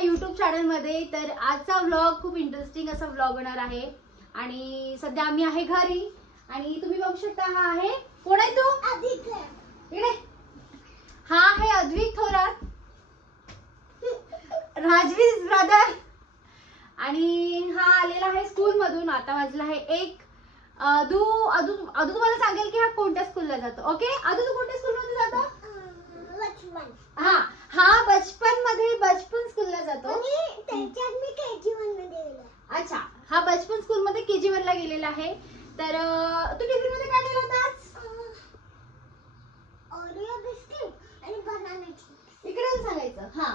YouTube चॅनलमध्ये तर आजचा व्लॉग खूप इंटरेस्टिंग असा व्लॉग होणार आहे. आणि सध्या आम्ही आहे घरी. आणि तुम्ही बघू शकता हा आहे कोण आहे तू? इकडे. हा आहे अद्विक थोरात. राजवीर ब्रदर. आणि हा आलेला आहे स्कूल मधून आता वाजला आहे एक. अदू अदू अदू तुम्हाला सांगेल की हा कोणत्या स्कूलला जातो. ओके अदू तू कोणत्या स्कूल मध्ये जातो? हा. हा बचपनमध्ये बचपन स्कूलला जातो अच्छा हा बचपन स्कूल मध्ये केजी वन ला गेलेला आहे. तर अं, तू टिफिनमध्ये काय नेलं होतास इकडे येऊन सांगायचं हा.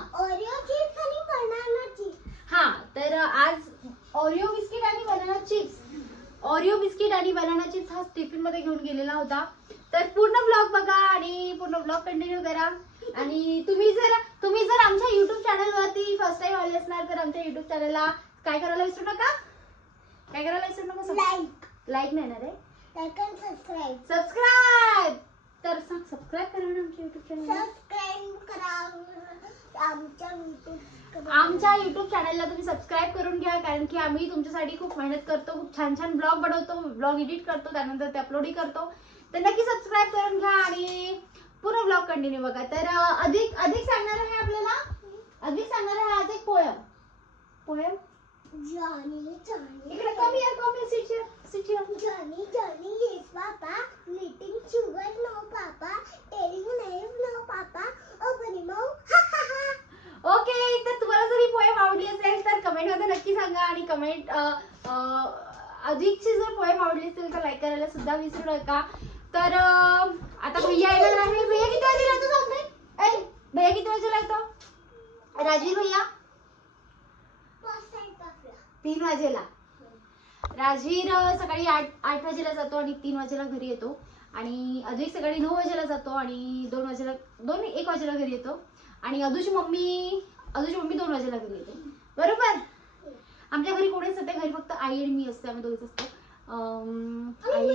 हा तर आज ओरिओ बिस्किट आणि बनाना चिप्स ओरिओ बिस्किट आणि बनाना चिप्स हा टिफिनमध्ये घेऊन गेलेला होता. तर पूर्ण ब्लॉग बघा आणि पूर्ण ब्लॉग कंटिन्यू करा. आणि तुम्ही जर तुम्ही जर आमच्या युट्यूब चॅनल वरती फर्स्ट टाइम आले असणार तर आमच्या युट्यूब चॅनलला काय करायला विसरू नका? काय करायला विसरू नका लाईक नाही ना रे? सबस्क्राईब तर सांग सबस्क्राईब करा ना आमच्या युट्यूब चॅनल आमच्या युट्यूब चॅनलला तुम्ही सबस्क्राईब करून घ्या कारण की आम्ही तुमच्यासाठी खूप मेहनत करतो खूप छान छान ब्लॉग बनवतो ब्लॉग एडिट करतो त्यानंतर ते अपलोडही करतो. तर नक्की सबस्क्राईब करून घ्या आणि पूर्ण ब्लॉग कंटिन्यू बघा. तर अधिक अधिक सांगणार आहे आपल्याला? अधिक सांगणार आहे आज एक पोयम पोयम इकडे कमी mouth, ha ha ha. Okay तर तुम्हाला जर ही पोएम आवडली असेल तर कमेंटमध्ये नक्की सांगा आणि कमेंट अधिकची जर पोएम आवडली असेल तर लाईक करायला सुद्धा विसरू नका. तर आता भैया येणार आहे भैया किती वाजेला येतो सांगते? ऐ भैया किती वाजेला येतो राजवीर भैया? तीन वाजेला. राजवीर सकाळी आठ आठ वाजेला जातो आणि तीन वाजेला घरी येतो. आणि अजय सकाळी नऊ वाजेला जातो आणि दोन वाजेला दोन एक वाजेला घरी येतो. आणि अजूची मम्मी अजूची मम्मी दोन वाजेला घरी येते. बरोबर? आमच्या घरी कोणीच नसते. घरी फक्त आई आणि मी असते. आम्ही दोघीच असतो. अं, आई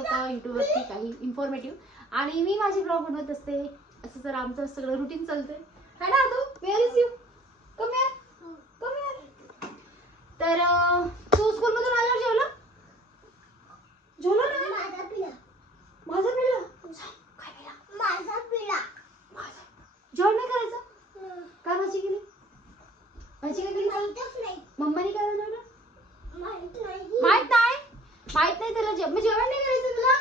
बघता युट्यूबवरती काही इन्फॉर्मेटिव्ह आणि मी माझे ब्लॉग बनवत असते. असं जर आमचं सगळं रुटीन चालतंय. है ना Adu where is you come यार कम यार तर तू स्कूल मधून आल्यावर जेवला? जेवला ना? माझा पिला. माझा पिला? काय पिला? माझा पिला. माझा. जेवण नाही करायचं. काय भाजी केली? भाजी काय केली? माहीतच नाही. मम्माने काय बनवलं? माहीत नाही. माहीत नाही? माहीत नाही जे- मग जेवण नाही करायचं तुला?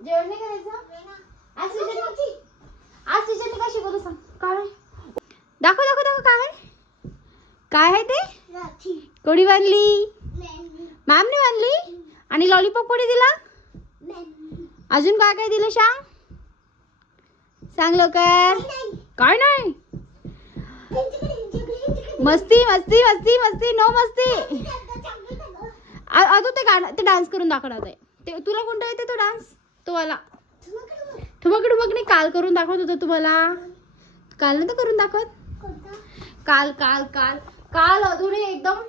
जेवण नाही करायचं? आज टीचरने आज टीचरने काय शिकवलं सांग? काय दाखव दाखव दाखव काय आहे? काय आहे ते? कोणी बांधली. मॅमी मॅमने बांधली? आणि लॉलीपॉप कोणी दिला? अजून काय काय दिलं सांग? सांग लवकर. काय नाही? मस्ती मस्ती मस्ती मस्ती नो मस्ती. अजून ते गाणं ते डान्स करून दाखवणार आहे ते तुला कोणता येते तो डान्स तो वाला ठुमक ठुमक नाही काल करून दाखवत होतो तुम्हाला. काल नव्हतं करून दाखवत. काल काल काल. काल अधुने एकदम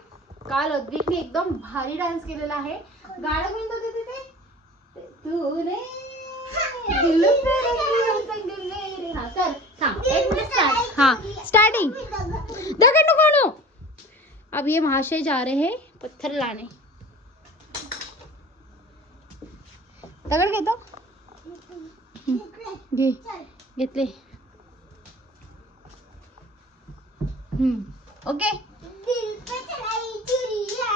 काल अद्विकने एकदम भारी डान्स केलेला आहे. गाणं कोणतं होतं तिथे? ते तूने स्टार्टिंग अब ये महाशय जा रहे हैं पत्थर लाने. दगड घेतो? घे घेतले. ओके. दिल पे चलाई चुरिया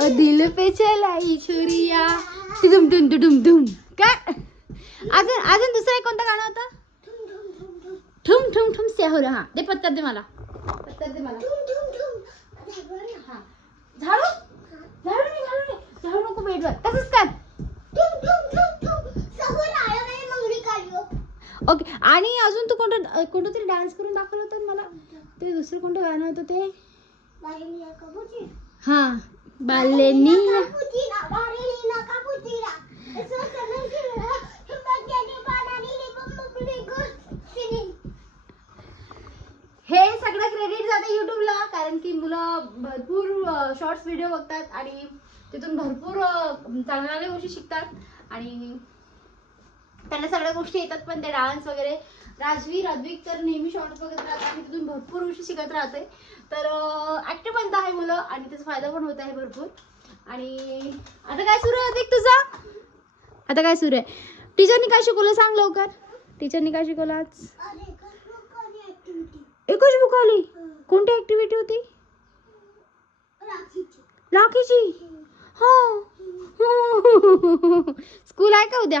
ओ दिल पे चलाई छुरिया दुम दुम दुम दुम काय? अजून अजून दुसरं कोणतं गाणं होतं? धुम ठुम ठुम ठुम स्याहुर हा ते पत्ता दे मला. पत्ता दे मला. धुम धुम धुम झाडू? झाडू नाही झाडू नाही. झाडू नको बेडवर. तसंच काय ओके आणि अजून तू कोणतं कोणतं तरी डान्स करून दाखवलं होतं मला ते दुसरं कोणतं गाणं होतं ते हा singing हे सगळं क्रेडिट जाते युट्यूबला कारण की मुलं भरपूर शॉर्ट्स व्हिडिओ बघतात आणि तिथून भरपूर चांगल्या गोष्टी शिकतात आणि त्यांना सगळ्या गोष्टी येतात पण ते डान्स वगैरे. राजवीर अद्विक तर नेहमी शॉर्ट बघत राहतात आणि तिथून भरपूर गोष्टी शिकत राहते तर ऍक्टिव्ह बनत आहे मुलं आणि त्याचा फायदा पण होत आहे भरपूर. आणि आता काय सुरू आहे तुझा? आता काय सुरू आहे? टीचरनी काय शिकवलं सांग लवकर. टीचरनी काय शिकवलं आज? एकच बुक आली. कोणती ऍक्टिव्हिटी होती? राखीची? हो. स्कूल आहे का उद्या?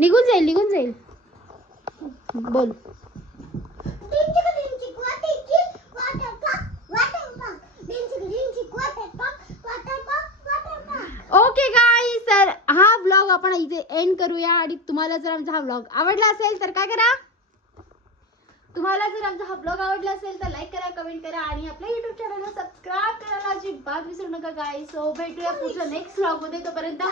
निघून जाईल निघून जाईल. बोल. ओके गाई सर हा व्लॉग आपण इथे एंड करूया आणि तुम्हाला जर आमचा हा व्लॉग आवडला असेल तर काय करा? तुम्हाला जर आमचा हा ब्लॉग आवडला असेल तर लाईक करा कमेंट करा आणि आपल्या युट्यूब चॅनलला सबस्क्राईब करायला अजिबात विसरू नका गाई सो भेटूया पुढच्या नेक्स्ट व्लॉग मध्ये. तोपर्यंत